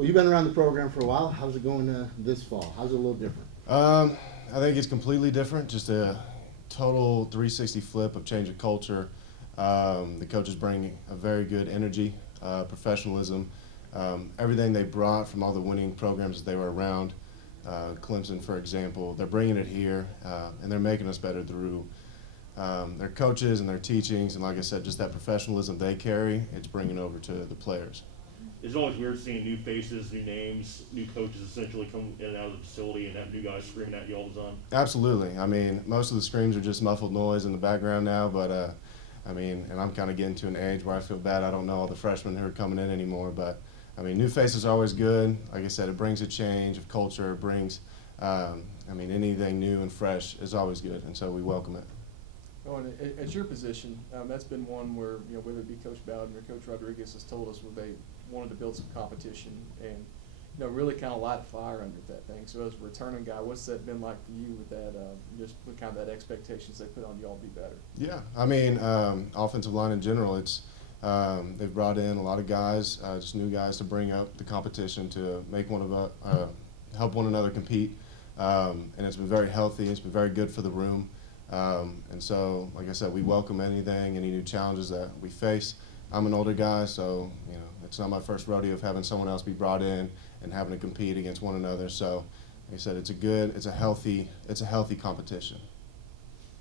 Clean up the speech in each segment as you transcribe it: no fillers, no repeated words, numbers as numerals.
Well, you've been around the program for a while. How's it going this fall? How's it a little different? I think it's completely different. Just a total 360 flip of change of culture. The coaches bring a very good energy, professionalism, everything they brought from all the winning programs that they were around. Clemson, for example, they're bringing it here, and they're making us better through their coaches and their teachings. And like I said, just that professionalism they carry, it's bringing over to the players. It's always weird seeing new faces, new names, new coaches essentially come in and out of the facility and have new guys screaming at you all the time. Absolutely. I mean, most of the screams are just muffled noise in the background now, but I mean, and I'm kind of getting to an age where I feel bad I don't know all the freshmen who are coming in anymore, but I mean, new faces are always good. Like I said, it brings a change of culture. It brings, I mean, anything new and fresh is always good, and so we welcome it. Oh, and at your position, that's been one where, you know, whether it be Coach Bowden or Coach Rodriguez has told us where they wanted to build some competition and, you know, really kind of light a fire under that thing. So as a returning guy, what's that been like for you with that, just with kind of that expectations they put on you all to be better? Yeah, I mean, offensive line in general, it's they've brought in a lot of guys, just new guys to bring up the competition to make help one another compete, and it's been very healthy. It's been very good for the room. And so, like I said, we welcome any new challenges that we face. I'm an older guy, so you know it's not my first rodeo of having someone else be brought in and having to compete against one another. So, like I said, it's a healthy competition.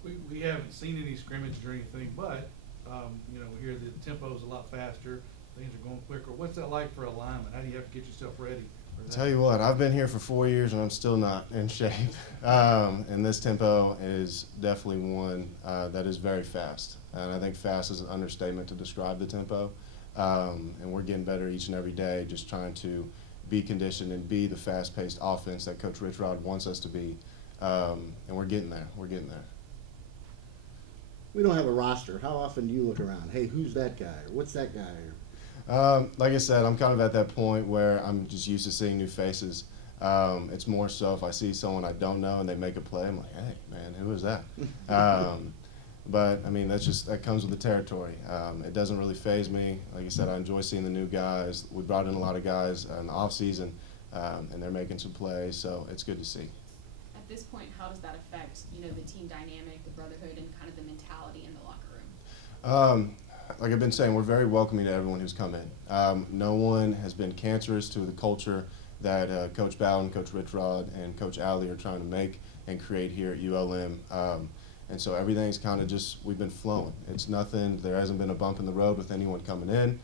We haven't seen any scrimmages or anything, but you know, we hear the tempo is a lot faster. Things are going quicker. What's that like for alignment? How do you have to get yourself ready? Tell you what, I've been here for 4 years and I'm still not in shape. And this tempo is definitely one that is very fast. And I think fast is an understatement to describe the tempo. And we're getting better each and every day, just trying to be conditioned and be the fast-paced offense that Coach Richrod wants us to be. And we're getting there. We're getting there. We don't have a roster. How often do you look around? Hey, who's that guy? Or what's that guy? Like I said, I'm kind of at that point where I'm just used to seeing new faces. It's more so if I see someone I don't know and they make a play, I'm like, hey, man, who is that? But, I mean, that comes with the territory. It doesn't really faze me. Like I said, I enjoy seeing the new guys. We brought in a lot of guys in the offseason, and they're making some plays, so it's good to see. At this point, how does that affect, you know, the team dynamic, the brotherhood, and kind of the mentality in the locker room? Like I've been saying, we're very welcoming to everyone who's come in. No one has been cancerous to the culture that Coach Bowden, Coach Richrod, and Coach Alley are trying to make and create here at ULM. And so everything's kind of just, we've been flowing. It's nothing, there hasn't been a bump in the road with anyone coming in.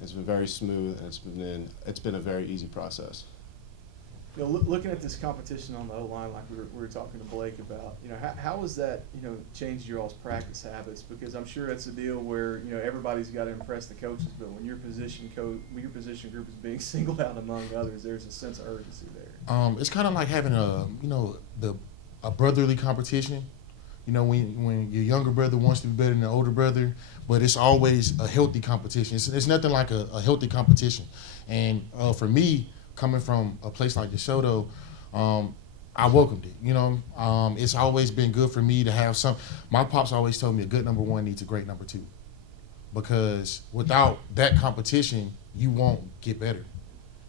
It's been very smooth, and it's been a very easy process. You know, looking at this competition on the O-line, like we were talking to Blake about, you know, how has that, you know, changed your all's practice habits? Because I'm sure it's a deal where, you know, everybody's got to impress the coaches, but when your position group is being singled out among others, there's a sense of urgency there. It's kind of like having a brotherly competition. You know, when your younger brother wants to be better than the older brother, but it's always a healthy competition. It's nothing like a healthy competition. And for me, coming from a place like DeSoto, I welcomed it. You know, it's always been good for me to have some. My pops always told me a good number one needs a great number two, because without that competition, you won't get better.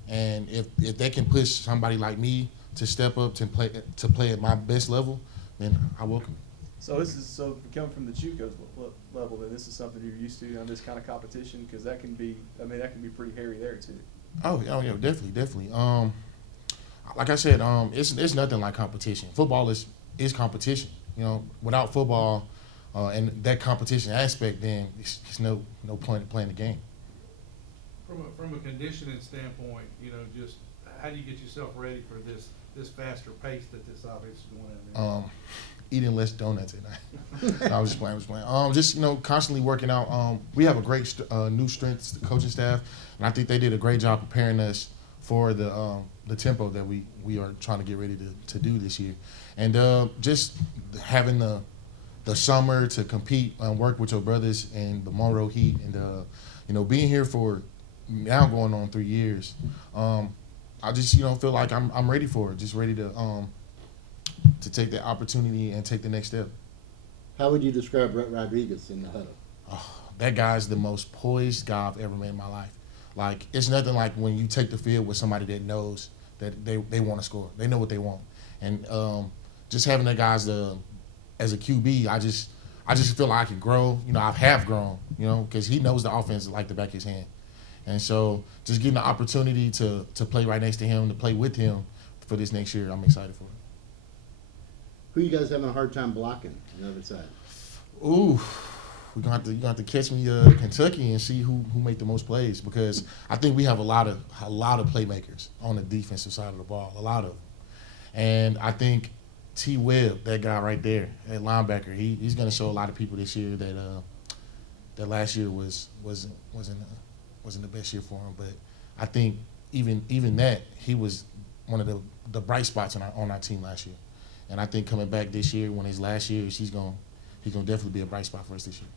And if they can push somebody like me to step up to play at my best level, then I welcome it. So coming from the JUCO level, then this is something you're used to on this kind of competition, because that can be pretty hairy there too. Oh yeah, definitely. Like I said, it's nothing like competition. Football is competition. You know, without football and that competition aspect, then it's no point in playing the game. From a conditioning standpoint, you know, just how do you get yourself ready for this faster pace that this offense is going at? Eating less donuts at night. No, I was just playing. Just, you know, constantly working out. We have a great new strength coaching staff, and I think they did a great job preparing us for the tempo that we are trying to get ready to do this year. And just having the summer to compete and work with your brothers in the Monroe Heat, and you know, being here for now going on 3 years, I just, you know, feel like I'm ready for it. Just ready to take that opportunity and take the next step. How would you describe Brett Rodriguez in the huddle? Oh, that guy's the most poised guy I've ever met in my life. Like, it's nothing like when you take the field with somebody that knows that they want to score. They know what they want. And just having that guy as a QB, I just feel like I can grow. You know, I have grown, you know, because he knows the offense like the back of his hand. And so just getting the opportunity to play right next to him, to play with him for this next year, I'm excited for it. Who you guys having a hard time blocking on the other side? Ooh, you're gonna have to catch me Kentucky and see who make the most plays, because I think we have a lot of playmakers on the defensive side of the ball, a lot of them. And I think T. Webb, that guy right there at linebacker, he's gonna show a lot of people this year that last year wasn't the best year for him. But I think even that, he was one of the bright spots on our team last year. And I think coming back this year, when his last year, he's gonna definitely be a bright spot for us this year.